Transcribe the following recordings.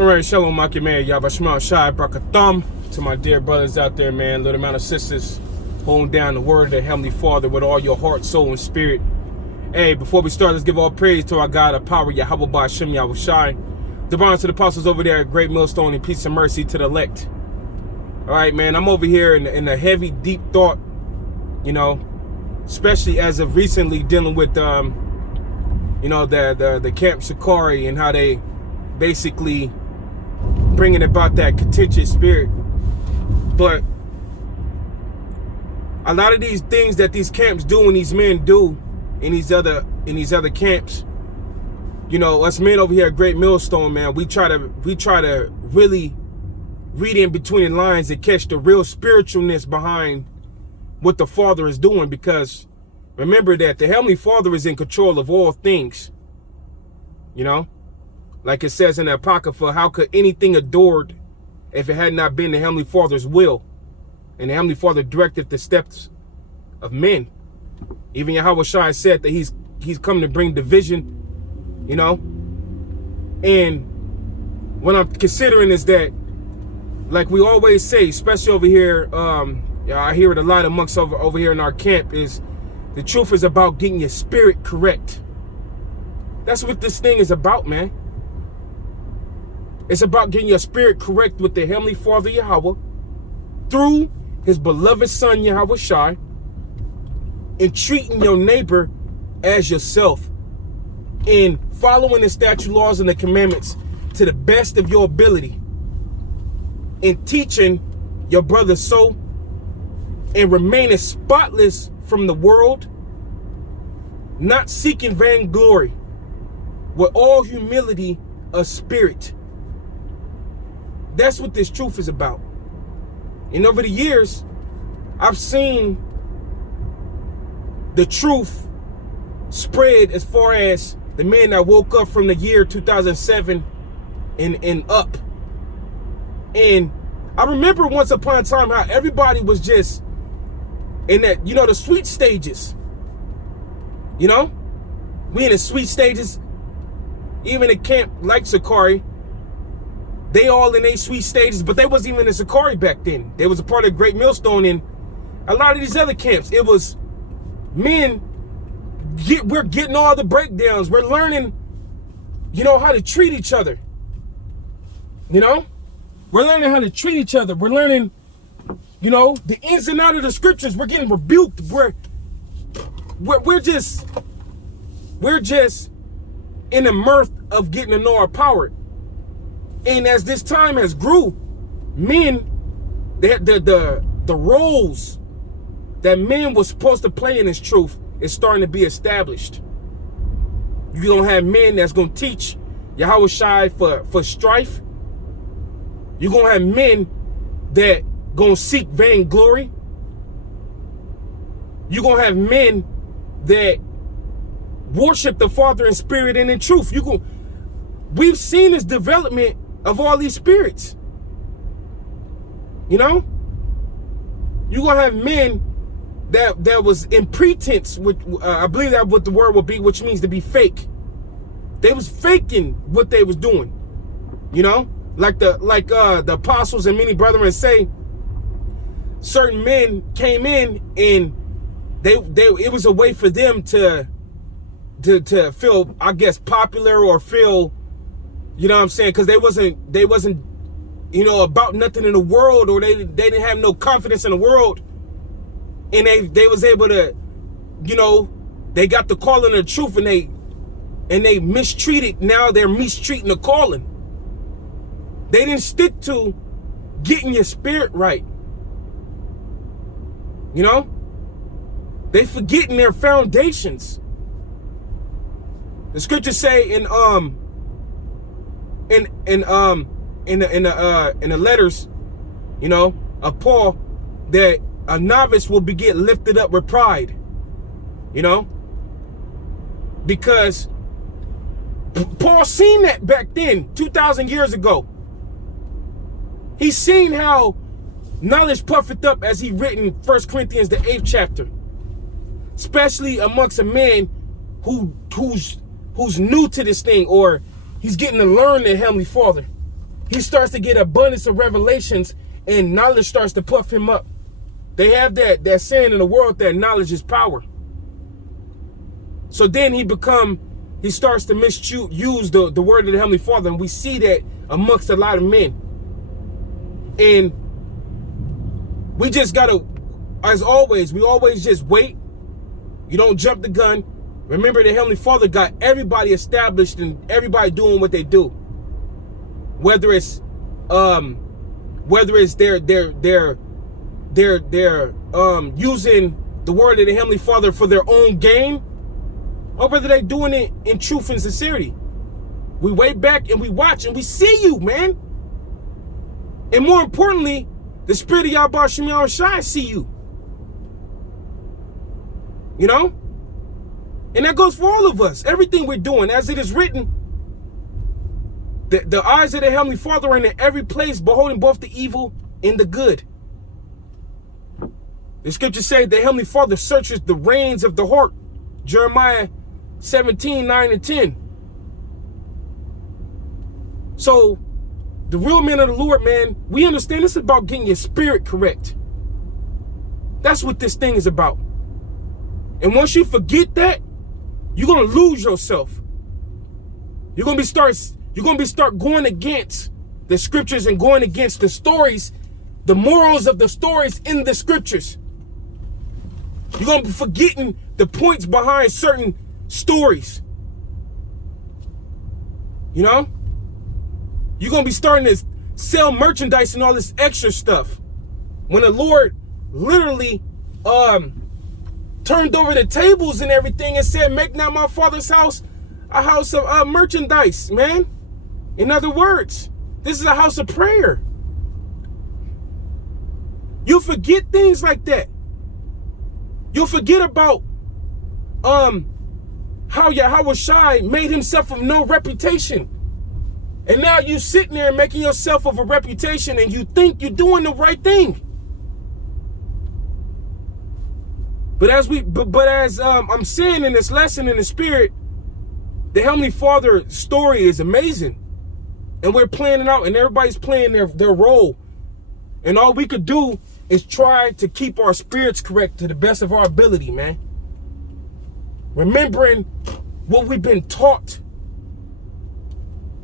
All right, shalom, Maki man, Yabashma Shai Brakatham. To my dear brothers out there, man, little amount of sisters, holding down the word of the Heavenly Father with all your heart, soul, and spirit. Hey, before we start, let's give all praise to our God, our power, Yahweh Ba'Shem Yahushai. Divine to the apostles over there at Great Millstone, and peace and mercy to the elect. All right, man, I'm over here in a heavy, deep thought, you know, especially as of recently dealing with, you know, the Camp Shikari and how they basically bringing about that contentious spirit. But a lot of these things that these camps do and these men do in these other camps, you know, us men over here at Great Millstone, man, we try to really read in between the lines and catch the real spiritualness behind what the Father is doing, because remember that the Heavenly Father is in control of all things. You know, like it says in the Apocrypha, how could anything adored if it had not been the Heavenly Father's will? And the Heavenly Father directed the steps of men. Even Yahushua said that he's come to bring division, you know. And what I'm considering is that, like we always say, especially over here, I hear it a lot amongst over here in our camp, is the truth is about getting your spirit correct. That's what this thing is about, man. It's about getting your spirit correct with the Heavenly Father Yahweh through his beloved Son Yahushua, and treating your neighbor as yourself, and following the statute, laws, and the commandments to the best of your ability, and teaching your brother so, and remaining spotless from the world, not seeking vainglory, with all humility of spirit. That's what this truth is about. And over the years, I've seen the truth spread as far as the men that woke up from the year 2007 and up. And I remember once upon a time how everybody was just in that, you know, the sweet stages. You know? We in the sweet stages. Even a camp like Shikari, they all in their sweet stages, but they wasn't even in Shikari back then. They was a part of Great Millstone, and a lot of these other camps, it was men, we're getting all the breakdowns. We're learning, you know, how to treat each other. You know? We're learning how to treat each other. We're learning, you know, the ins and outs of the scriptures. We're getting rebuked. We're just in the mirth of getting to know our power. And as this time has grew, men, the roles that men were supposed to play in this truth is starting to be established. You're going to have men that's going to teach Yahushua for strife. You're going to have men that going to seek vainglory. You're going to have men that worship the Father in spirit and in truth. We've seen this development of all these spirits. You know? You're going to have men that was in pretense, I believe that what the word will be, which means to be fake. They was faking what they was doing. You know? Like the apostles and many brethren say, certain men came in and it was a way for them to feel, I guess, popular, or feel, you know what I'm saying, because they wasn't, you know, about nothing in the world, or they didn't have no confidence in the world, and they was able to, you know, they got the calling of the truth, and they mistreated. Now they're mistreating the calling. They didn't stick to getting your spirit right. You know, they forgetting their foundations. The scriptures say in the letters, you know, of Paul, that a novice will get lifted up with pride. You know, because Paul seen that back then, 2,000 years ago. He's seen how knowledge puffeth up, as he written 1 Corinthians the 8th chapter, especially amongst a man who's new to this thing, or he's getting to learn the Heavenly Father. he starts to get abundance of revelations and knowledge starts to puff him up. They have that saying in the world that knowledge is power. So then he starts to misuse the word of the Heavenly Father. And we see that amongst a lot of men. And we just gotta, as always, we always just wait. You don't jump the gun. Remember, the Heavenly Father got everybody established and everybody doing what they do. Whether it's they're using the word of the Heavenly Father for their own gain, or whether they're doing it in truth and sincerity. We wait back and we watch and we see you, man. And more importantly, the Spirit of Yahweh Shem Yahushai see you. You know? And that goes for all of us. Everything we're doing, as it is written, the eyes of the Heavenly Father are in every place, beholding both the evil and the good. The scriptures say the Heavenly Father searches the reins of the heart. Jeremiah 17:9-10. So, the real men of the Lord, man, we understand this is about getting your spirit correct. That's what this thing is about. And once you forget that, you're gonna lose yourself. You're gonna be start going against the scriptures and going against the stories, the morals of the stories in the scriptures. You're gonna be forgetting the points behind certain stories. You know? You're gonna be starting to sell merchandise and all this extra stuff. When the Lord literally turned over the tables and everything and said, make now my Father's house a house of merchandise, man. In other words, this is a house of prayer. You'll forget things like that. You'll forget about how Yahushai made himself of no reputation. And now you sitting there making yourself of a reputation and you think you're doing the right thing. But as I'm saying in this lesson in the spirit, the Heavenly Father story is amazing. And we're playing it out and everybody's playing their role. And all we could do is try to keep our spirits correct to the best of our ability, man. Remembering what we've been taught.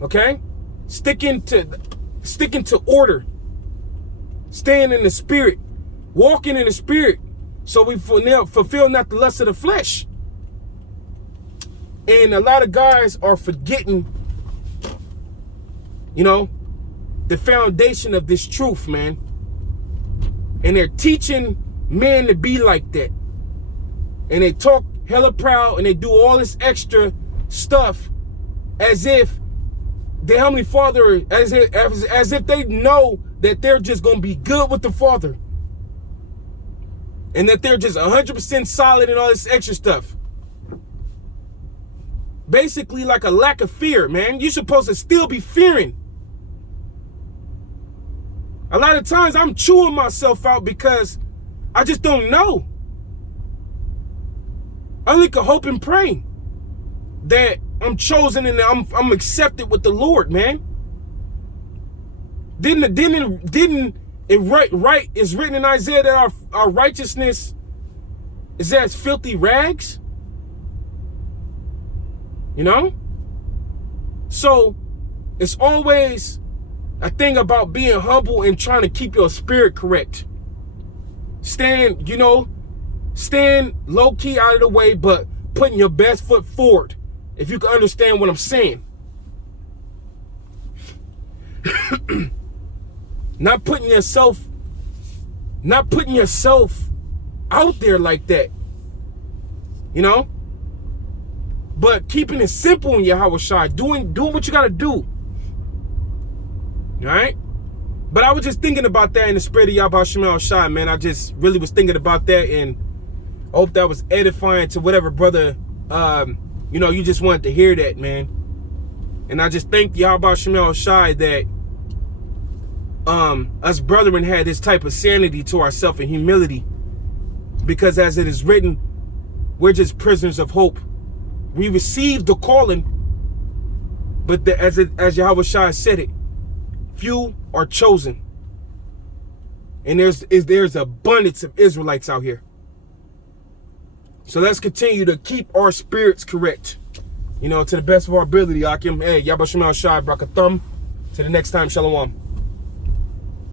Okay? Sticking to order. Staying in the spirit. Walking in the spirit. So we fulfill not the lust of the flesh. And a lot of guys are forgetting, you know, the foundation of this truth, man. And they're teaching men to be like that. And they talk hella proud and they do all this extra stuff as if the Heavenly Father, as if they know that they're just going to be good with the Father. And that they're just 100% solid and all this extra stuff. Basically like a lack of fear, man. You're supposed to still be fearing. A lot of times I'm chewing myself out because I just don't know. I only can hope and pray that I'm chosen and I'm accepted with the Lord, man. Didn't it right is written in Isaiah that our righteousness is as filthy rags? You know? So it's always a thing about being humble and trying to keep your spirit correct. Stand low-key out of the way, but putting your best foot forward. If you can understand what I'm saying. Not putting yourself out there like that. You know? But keeping it simple in Yahushua, doing what you gotta do. Alright? But I was just thinking about that in the spirit of Yahweh Shem Yahushua, man. I just really was thinking about that, and I hope that was edifying to whatever brother you just wanted to hear that, man. And I just thank Yahweh Shem Yahushua that us brethren had this type of sanity to ourselves and humility, because as it is written, we're just prisoners of hope. We received the calling, but as Yahushua said it, Few are chosen. And there's abundance of Israelites out here. So let's continue to keep our spirits correct. You know, to the best of our ability, Akim. Hey, Yabba Shemal Shai Brakathum. Till the next time, Shalom.